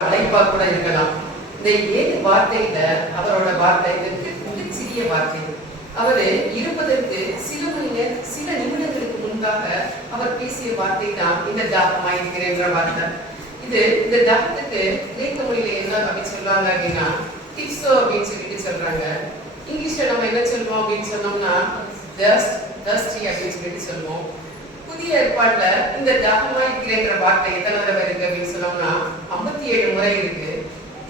அழைப்பா கூட இருக்கலாம். இந்த 7 வார்த்தையில அவரோட வார்த்தை சிறிய வார்த்தை. அவரு இருப்பதற்கு சில நிமிடங்களுக்கு முன்பாக அவர் பேசிய வார்த்தை தான் இந்த தாகமாயிருக்கிற வார்த்தை. இந்த தாகத்துக்கு கிரேக்க மொழியில என்ன அப்படின்னு சொல்றாங்க அப்படின்னா டிப்ஸோ அப்படின்னு சொல்லிட்டு சொல்றாங்க. இங்கிலீஷ்ல நம்ம என்ன சொல்லுவோம் அப்படின்னு சொன்னோம்னா தர்ஸ்டி அப்படின்னு சொல்லிட்டு சொல்லுவோம். புதிய ஏற்பாடுல இந்த தாகமாயிருக்கிற வார்த்தை எத்தனை தடவை இருக்கு அப்படின்னு சொன்னோம்னா 57 முறை இருக்கு.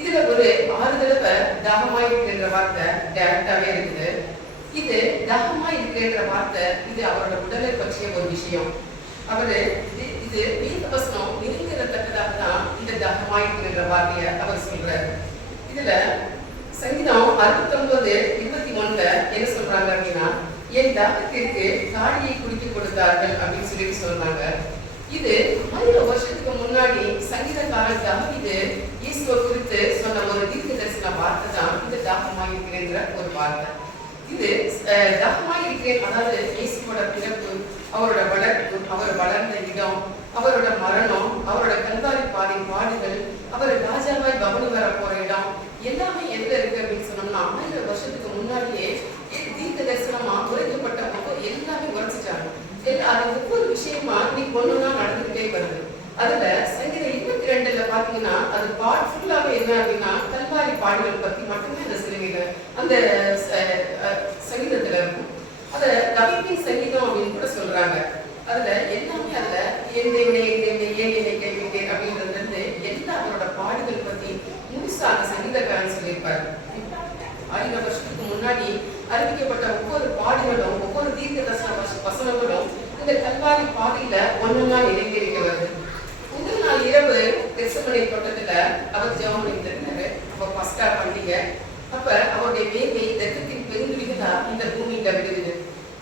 இதுல ஒரு 6 தடவை தாகமாயிருக்கிற வார்த்தை டைரக்டாவே இருக்குது. இது தாகமாயிருக்கிற வார்த்தை இது அவரோட உடலை பற்றிய ஒரு விஷயம். அவரு இது வேதவசனம் நிறைவேறத்தக்கதாக தான் இந்த தாகமாயிருக்கிற வார்த்தையை அவர் சொல்றாரு. இதுல சங்கீதம் 69:21 என்ன சொல்றாங்க அப்படின்னா, என் தாகத்திற்கு காடியை குடிக்க கொடுத்தார்கள் அப்படின்னு சொல்லிட்டு சொல்றாங்க. இது 1000 வருஷத்துக்கு முன்னாடி சங்கீதக்காரன் தாவீது இயேசுவை குறித்து சொன்ன ஒரு தீர்க்க தரிசன வார்த்தை தான் இந்த தாகமாயிருக்கிற ஒரு வார்த்தை. இது தாகமாயிருக்கிறேன், அதாவது இயேசுவோட பிறப்பு, அவரோட வளர்ப்பு, அவர் வளர்ந்த இடம், அவரோட மரணம், அவரோட கல்வாரி பாடுகள், அவர் ராஜாவாய் பவனி வர போற இடம் எல்லாமே எதுல இருக்கு அப்படின்னு சொன்னோம்னா 1000 வருஷத்துக்கு முன்னாடியே தீர்க்க தரிசனமா உரைக்கப்பட்ட எல்லாமே உரைச்சிட்டாங்க. அது ஒவ்வொரு விஷயமா இன்னைக்கு ஒண்ணுனா நடந்துகிட்டே வருது. அதுல சங்கீதம் 22ல பாத்தீங்கன்னா அது பாட் ஃபுல்லாவே என்ன அப்படின்னா கல்வாரி பாடுகள் பத்தி மட்டுமே அந்த சிலுவையில அந்த சங்கீதத்துல இருக்கும். அத தவிப்பின் சங்கீதம் அப்படின்னு கூட சொல்றாங்க. அதுல எல்லாமே அதுல ஏன் என்னை கைவிட்டேன் அப்படின்றது இருந்து எல்லா அவரோட பாடுகள் பத்தி முழுசா அந்த சங்கீதக்காரன் சொல்லியிருப்பாரு. 1000 வருஷத்துக்கு முன்னாடி அறிவிக்கப்பட்ட ஒவ்வொரு பாடுகளும் ஒவ்வொரு தீர்க்க தரிசன வசனங்களும் இந்த கல்வாரி பாதையில ஒன்னொன்னா நிறைவேறிக்க வருது. முதல் நாள் இரவு கெத்செமனே தோட்டத்துல அவர் ஜெபம் பண்ணிட்டு இருந்தாரு. அப்ப பஸ்கா பண்டிகை. அப்ப அவருடைய வேர்வை இரத்தத்தின் பெருந்துளிகளா இந்த பூமியில விடுது.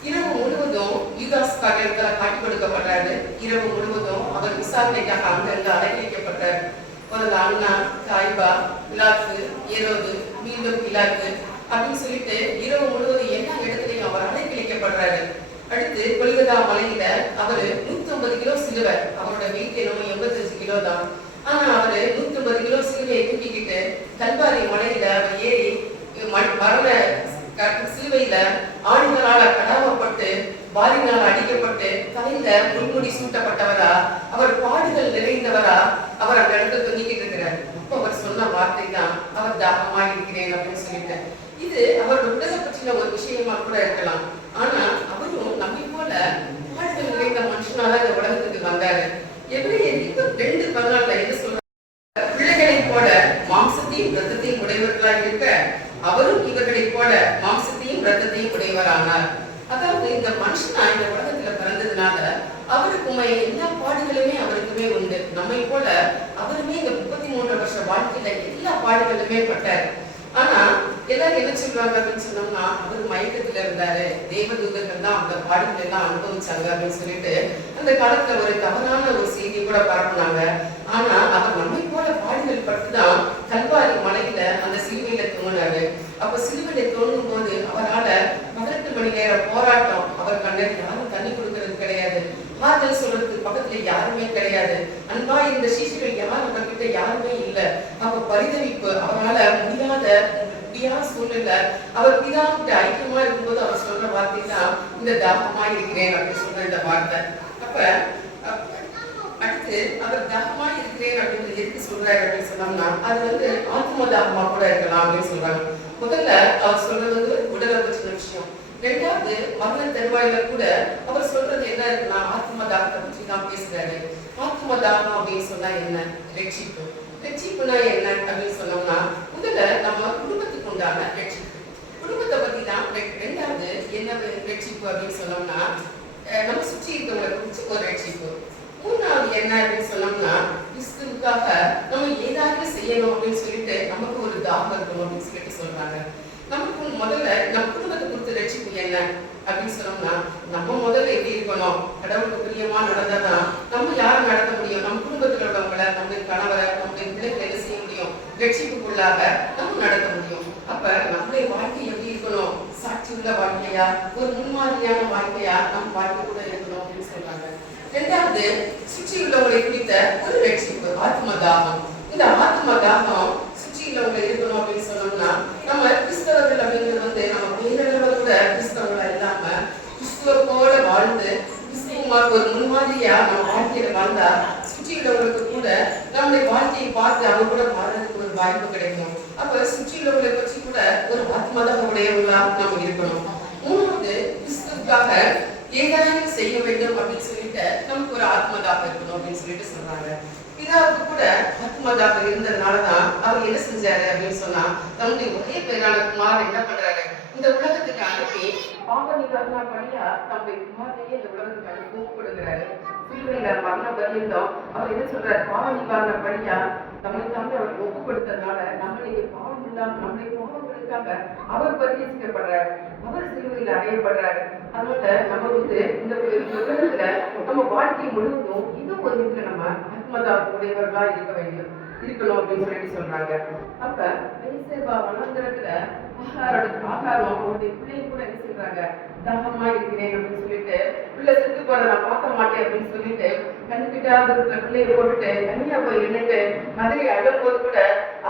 இரவு முழுவதும் யூதாஸ் காட்டி கொடுக்கப்படுறாரு. இரவு முழுவதும் அவர் விசாரணைக்காக அங்கங்க அலைக்கழிக்கப்பட்டார். முதல்ல அண்ணா, காய்பா, பிலாத்து, ஏரோது, மீண்டும் பிலாத்து அப்படின்னு சொல்லிட்டு இரவு முழுவதும் எல்லா இடத்துலையும் அவர் அலைக்கழிக்கப்படுறாரு. அடுத்து கொல்கத்தா மலையில அவரு 150 கிலோ சிலுவை, அவரோட வெயிட் என்னமோ 85 கிலோ தான். ஆனா அவரு 150 கிலோ சிலுவையை தூக்கிக்கிட்டு கல்வாரி மலையில அவர் ஏறி மரண சிலுவையில ஆணிகளால கடாவப்பட்டு வாரினால் அடிக்கப்பட்டு தலையில முன்முடி சூட்டப்பட்டவரா, அவர் பாடுகள் நிறைந்தவரா அவர் அந்த இடத்துல தொங்கிக்கிட்டு இருக்கிறார். அப்ப அவர் சொன்ன வார்த்தை தான் அவர் தாகமாயிருக்கிறேன் அப்படின்னு சொல்லிட்டு. இது அவரோட உடலை பற்றின ஒரு விஷயமா கூட இருக்கலாம். ஆனா அவரும் நம்மை போல பாடுகள் நிறைந்த மனுஷனால இந்த உலகத்துக்கு வந்தாரு. எபிரேயர் 2:14 என்ன சொல்றாரு? பிள்ளைகளை போல மாம்சத்தையும் இரத்தத்தையும் உடையவர்களாக இருக்க அவரும் இவர்களை போல மாம்சத்தையும் இரத்தத்தையும் உடையவரானார். அதாவது இந்த மனுஷனா இந்த உலகத்துல பிறந்ததுனால அவருக்குமே எல்லா பாடுகளுமே அவருக்குமே உண்டு. நம்மை போல அவருமே இந்த 33 வருஷ வாழ்க்கையில எல்லா பாடுகளுமே பட்டாரு. ஆனா எல்லாரும் என்ன சொல்றாங்க அப்படின்னு சொன்னோம்னா அவர் மயக்கத்துல இருந்தாரு, தேவதூதர்கள் தான் அந்த பாடுகள் எல்லாம் அனுபவிச்சாங்க அப்படின்னு சொல்லிட்டு அந்த காலத்துல ஒரு தவறான ஒரு செய்தி கூட பரப்புனாங்க. ஆனா அவர் நம்மை போல பாடுகள் பட்டுதான் கல்வாரி மலையில அந்த சிலுவையில தோணுனாரு. அப்ப சிலுவையில தோணும் போது அவரால 18 மணி நேர போராட்டம். அவர் கண்ணர் யாரும் தண்ணி கொடுக்கறது கிடையாது, ஆறுதல் சொல்றதுக்கு பக்கத்துல யாருமே கிடையாது, அன்பா இந்த சீஷர்கள் யாரும் அவர்கிட்ட யாருமே இல்லை. அப்ப பரிதவிப்பு, அவரால் முடியாத சூழ்நிலை. அவர் பிதாவிட்ட ஐக்கியமா இருக்கும்போது அவர் சொல்ற வார்த்தை தான் இந்த தாகமாய் இருக்கிறேன் அப்படின்னு சொல்ற இந்த வார்த்தை. அப்ப அடுத்து அவர் தாகமாய் இருக்கிறேன் அப்படின்னு எதுக்கு சொல்றாரு அப்படின்னு சொன்னோம்னா அது ஆத்ம தாகமா கூட இருக்கலாம் அப்படின்னு சொல்றாங்க. முதல்ல அவர் சொல்றது உடலை பற்றின விஷயம். ரெண்டாவது மரண தருவாயில கூட அவர் சொல்றது என்ன இருக்குன்னா ஆத்ம தாகத்தை பற்றி தான் பேசுறாரு. ஆத்ம தாகம் அப்படின்னு சொன்னா என்ன? ரட்சிப்பு. ரட்சிப்புனா என்ன அப்படின்னு சொன்னோம்னா முதல்ல நம்ம குடும்பத்துக்கு உண்டான ரட்சிப்பு, குடும்பத்தை பத்தி தான். ரெண்டாவது என்ன ரட்சிப்பு அப்படின்னு சொன்னோம்னா நம்ம சுற்றி இருக்கவங்களை குறிச்சு ஒரு ரட்சிப்பு. மூணாவது என்ன அப்படின்னு சொன்னோம்னா கிறிஸ்துவுக்காக நம்ம ஏதாவது செய்யணும் அப்படின்னு சொல்லிட்டு நமக்கு ஒரு தாகம் இருக்கணும் அப்படின்னு சொல்லிட்டு சொல்றாங்க. நமக்கு முதல்ல நம்ம குடும்பத்தை குறித்து ரட்சிப்பு என்ன அப்படின்னு சொன்னோம்னா நம்ம முதல்ல எப்படி இருக்கணும், கடவுளுக்கு பிரியமா நடந்தாதான் நம்ம யாரும் நடத்த முடியும், நம்ம குடும்பத்தில் உள்ளவங்களை, நம்முடைய கணவரை, நம்முடைய பிள்ளைகளை என்ன செய்ய முடியும், ரட்சிப்புக்குள்ளாக நம்ம நடத்த முடியும். அப்ப நம்முடைய வாழ்க்கை எப்படி இருக்கணும், சாட்சி உள்ள வாழ்க்கையா, ஒரு முன்மாதிரியான வாழ்க்கையா நம்ம வாழ்க்கை கூட இருக்கணும் அப்படின்னு சொல்றாங்க. ரெண்டாவது சுற்றி உள்ளவங்களை குறித்த ஒரு ரட்சிப்பு, ஆத்ம தாகம். இந்த ஆத்ம முன்மாதிரியா நம்ம வாழ்க்கையில வாழ்ந்தா சுற்றி உள்ளவங்களுக்கு கூட நம்முடைய வாழ்க்கையை பார்த்து அவங்க கூட மாறதுக்கு ஒரு வாய்ப்பு கிடைக்கும். அப்ப சுற்றி உள்ளவங்களை பற்றி கூட ஒரு ஆத்மதாக உடையவங்களா நாம இருக்கணும். மூணாவது, கிறிஸ்துவுக்காக ஏதாவது செய்ய வேண்டும் அப்படின்னு சொல்லிட்டு நமக்கு ஒரு ஆத்மதாக இருக்கணும் அப்படின்னு சொல்லிட்டு சொல்றாங்க. பிதாவுக்கு கூட ஆத்மதாக இருந்ததுனாலதான் அவர் என்ன செஞ்சாரு அப்படின்னு சொன்னா, தன்னுடைய ஒரே பேரான குமார் என்ன பண்றாரு, இந்த உலகத்துக்கு அனுப்பி பாவ நிவாரண பணியா தம்முடைய குமாரனையே இந்த உலகத்துக்கு அனுப்பி கொடுக்கிறாரு. சிலுவையில மரண பரியந்தம் அவர் என்ன சொல்றாரு, பாவ நிவாரண பணியா நம்மளை தாண்டி அவர் ஒப்பு கொடுத்ததுனால நம்மளுடைய பாவம் இல்லாம நம்முடைய பாவங்களுக்காக அவர் பரிகரிக்கப்படுறாரு, அவர் சிலுவையில் அடையப்படுறாரு. அதனால நம்ம இந்த உலகத்துல நம்ம வாழ்க்கை முழுவதும் இது ஒரு விதத்துல நம்ம ஆத்மதாக உடையவர்களா இருக்கணும் அப்படின்னு சொல்லிட்டு சொல்றாங்க. அப்ப பெயர்சேபா வனாந்திரத்துல ஆகாரம் அவருடைய பிள்ளைங்க கூட என்ன சொல்றாங்க, தாகமா இருக்கிறேன் அப்படின்னு சொல்லிட்டு, பிள்ளை செத்து போற நான் பார்க்க மாட்டேன் அப்படின்னு சொல்லிட்டு கண்ணுக்கிட்டாத பிள்ளைய போட்டுட்டு தனியா போய் நின்றுட்டு மதுரை அழும்போது கூட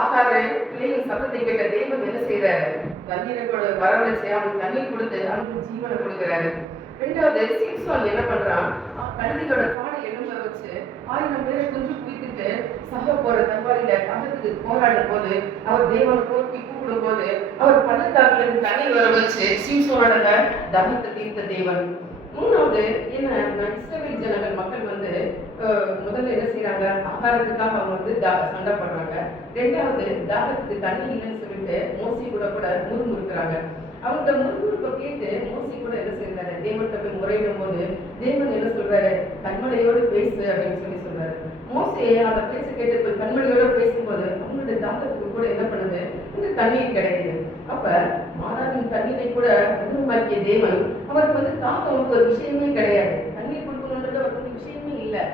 ஆகார பிள்ளைங்க சத்தத்தை கேட்ட தெய்வம் என்ன செய்யறாரு, தண்ணீரை வரவழைச்சு அவனுக்கு தண்ணீர் கொடுத்து அவனுக்கு ஜீவனை கொடுக்குறாரு. ரெண்டாவது, சிம்சோன் என்ன பண்றான், கழுதியோட காடை எலும்ப வச்சு 1000 பேரை குஞ்சு குவித்துட்டு சக போற தபாரில கண்டத்துக்கு போராடும் போது அவர் தேவனை போக்கி கூப்பிடும் போது அவர் பள்ளத்தாக்குல இருந்து தண்ணீர் வர வச்சு சிம்சோனோட தாகத்தை தீர்த்த தேவன். மூணாவது, இஸ்ரவேல் ஜனங்கள் மக்கள் முதல்ல என்ன செய்யறாங்க, ஆகாரத்துக்காக அவங்க சண்டை பண்றாங்க. ரெண்டாவது, தாகத்துக்கு தண்ணி இல்லைன்னு சொல்லிட்டு மோசி கூட முறுமுறுக்கிறாங்க. அவங்க முறுமுறுப்பை கேட்டு மோசி கூட என்ன செய்யறாரு, தேவன்கிட்ட போய் முறையிடும் போது தேவன் என்ன சொல்றாரு, கண்மலையோடு பேசு அப்படின்னு சொல்றாரு. மோசே அந்த பேச கேட்டு போய் கண்மலையோட பேசும்போது அவங்களுடைய தாகத்துக்கு கூட என்ன பண்ணுது, இந்த தண்ணீர் கிடைக்குது. அப்ப மாறாவின் தண்ணீரை கூட உருமாக்கிய தேவன் அவருக்கு தாகம் ஒரு விஷயமே கிடையாது, தண்ணீர் கொடுக்கணுன்றது அவருக்கு விஷயமே இல்லை.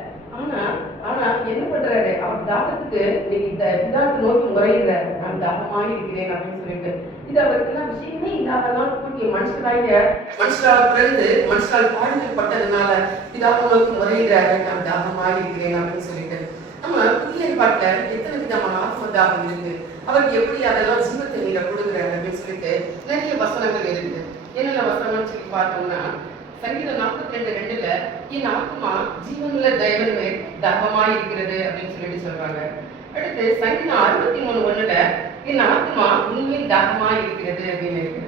ஆனா என்ன பண்றாரு, அவர் தாகத்துக்கு இதாட்டு நோக்கி முறையிறாரு, நான் தாகமாக இருக்கிறேன் அப்படின்னு சொல்லிட்டு. இது அவருக்கு எல்லாம் விஷயமே இல்லாததான் கூட்டிய மனுஷரால் பிறந்து மனுஷரால் பாடுபட்டதுனால இதாக நோக்கி முறையிறாரு, நான் தாகமாக இருக்கிறேன் அப்படின்னு சொல்லிட்டு. நம்ம புதிய ஏற்பாட்டுல எத்தனை விதமான ஆத்ம தாகம் இருக்கு, அவருக்கு எப்படி அதெல்லாம் ஜீவத்தை நீங்க கொடுக்குறாரு அப்படின்னு சொல்லிட்டு நிறைய வசனங்கள் இருக்கு. என்னென்ன வசனம்னு சொல்லி பார்த்தோம்னா, சங்கீதம் 42:2 என் ஆத்மா ஜீவனுள்ள தேவன் மேல் தாகமாய் இருக்கிறது அப்படின்னு சொல்லிட்டு சொல்றாங்க. அடுத்து சங்கீதம் 63:1 என் ஆத்மா உண்மையில் தாகமாய் இருக்கிறது அப்படின்னு இருக்கு.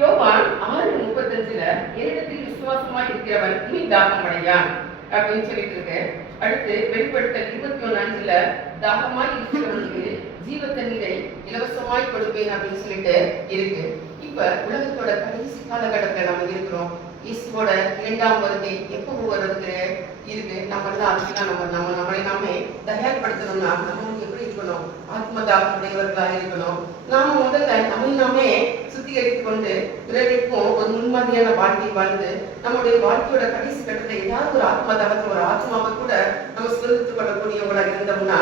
யோவான் 6:35 என்னிடத்தில் விசுவாசமாய் இருக்கிறவன் இனி தாகம் அடையான் அப்படின்னு சொல்லிட்டு இருக்கு. அடுத்து வெளிப்படுத்தல் 21:5 தாகமாய் இருக்கிறவனுக்கு ஜீவ தண்ணீரை இலவசமாய் கொடுப்பேன் அப்படின்னு சொல்லிட்டு இருக்கு. இப்ப உலகத்தோட கடைசி காலகட்டத்துல நம்ம இருக்கிறோம். இயேசுவோட 2ஆம் வருகை எப்போ வருது இருக்கு. நம்மளை நாமே தயார்படுத்தணும்னா நம்ம எப்படி இருக்கணும், ஆத்மதாகம் உடையவர்களா இருக்கணும். நாம முதல்ல நாமே சுத்திகரித்து கொண்டு பிறருக்கும் ஒரு முன்மாதிரியான வாழ்க்கை வாழ்ந்து நம்முடைய வாழ்க்கையோட கடைசி கட்டத்தை ஏதாவது ஒரு ஆத்மதாகத்தை ஒரு ஆத்மாவை கூட நம்ம சுதந்திரத்து கொள்ளக்கூடியவங்களா இருந்தோம்னா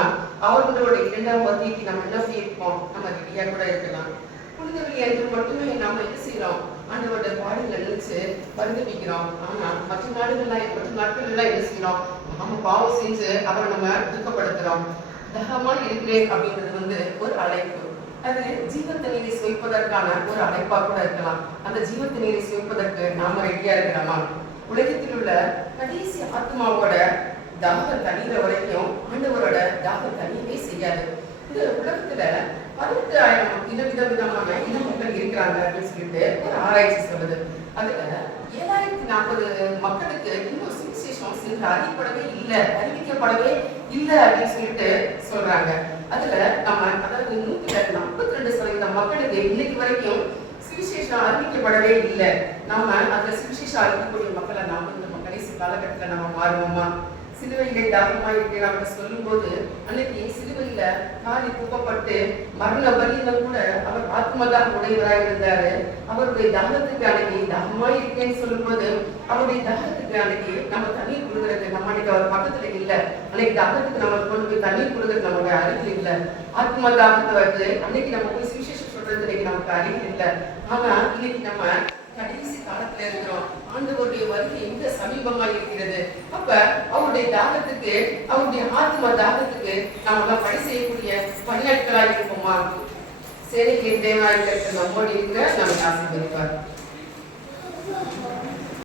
அவர்களோட 2ஆம் வருகைக்கு நம்ம என்ன செய்யிருப்போம், நம்ம ரெடியா கூட இருக்கலாம். புனிதவெளி என்று மட்டுமே நாம என்ன செய்யறோம், ஆண்டவரோட பாடல்களை நினைச்சு பரிதவிக்கிறோம். ஆனா மற்ற நாட்கள் எல்லாம் என்ன செய்யறோம், நாம பாவம் செஞ்சு அவரை நம்ம துக்கப்படுத்துறோம். தகமா இருக்கிறேன் அப்படின்றது ஒரு அழைப்பு. அது ஜீவத்த நீரை சுவைப்பதற்கான ஒரு அழைப்பா கூட இருக்கலாம். அந்த ஜீவத்த நீரை சுவைப்பதற்கு நாம ரெடியா இருக்கிறோமா? உலகத்தில் உள்ள கடைசி ஆத்மாவோட தாகம் தண்ணீர வரைக்கும் ஆண்டவரோட தாகம் தண்ணீரே செய்யாது. இந்த உலகத்துல 18,000 விதமான இன மக்கள் இருக்கிறாங்க அப்படின்னு சொல்லிட்டு ஒரு ஆராய்ச்சி சொல்லுது. அதுல 7,040 மக்களுக்கு இன்னும் சுவிசேஷம் சென்று அறிவிக்கப்படவே இல்லை அப்படின்னு சொல்லிட்டு சொல்றாங்க. அதுல நம்ம அதாவது 142% மக்களுக்கு இன்னைக்கு வரைக்கும் சுவிசேஷம் அறிவிக்கப்படவே இல்லை. நாம அந்த சுவிசேஷம் அறிவிக்கக்கூடிய மக்களை நாம இந்த கடைசி காலகட்டத்துல நம்ம மாறுவோமா? சிலுவையிலே தாகமா இருக்கிறான் அவர் சொல்லும் போது அன்னைக்கு சிலுவையில காரி துப்பப்பட்டு மரண பலியிடம் கூட அவர் ஆத்மதாக உடையவராக இருந்தாரு. அவருடைய தாகத்துக்கு அன்னைக்கு தாகமா இருக்கேன்னு சொல்லும் போது அவருடைய தாகத்துக்கு அன்னைக்கு நம்ம தண்ணீர் கொடுக்கறது நம்ம அன்னைக்கு அவர் பக்கத்துல இல்லை. அன்னைக்கு தாகத்துக்கு நம்ம கொண்டு போய் தண்ணீர் கொடுக்கறது நம்மளுடைய அருகில் இல்லை. ஆத்ம தாகத்தை அன்னைக்கு நம்ம போய் சுவிசேஷம் சொல்றது இன்னைக்கு நமக்கு அருகில் இல்லை. ஆனா இன்னைக்கு நம்ம கடைசி காலத்துல இருக்கிறோம். ஆண்டவருடைய வருகை எங்க சமீபமா இருக்கிறது. அப்ப அவருடைய தாகத்துக்கு அவருடைய ஆத்ம தாகத்துக்கு நாம எல்லாம் பணி செய்யக்கூடிய பணியாட்களா இருப்போமா? சேனைக்கு தேவாய் நம்மோடு இருக்கிற நமக்கு ஆசீர்வதிப்பார்.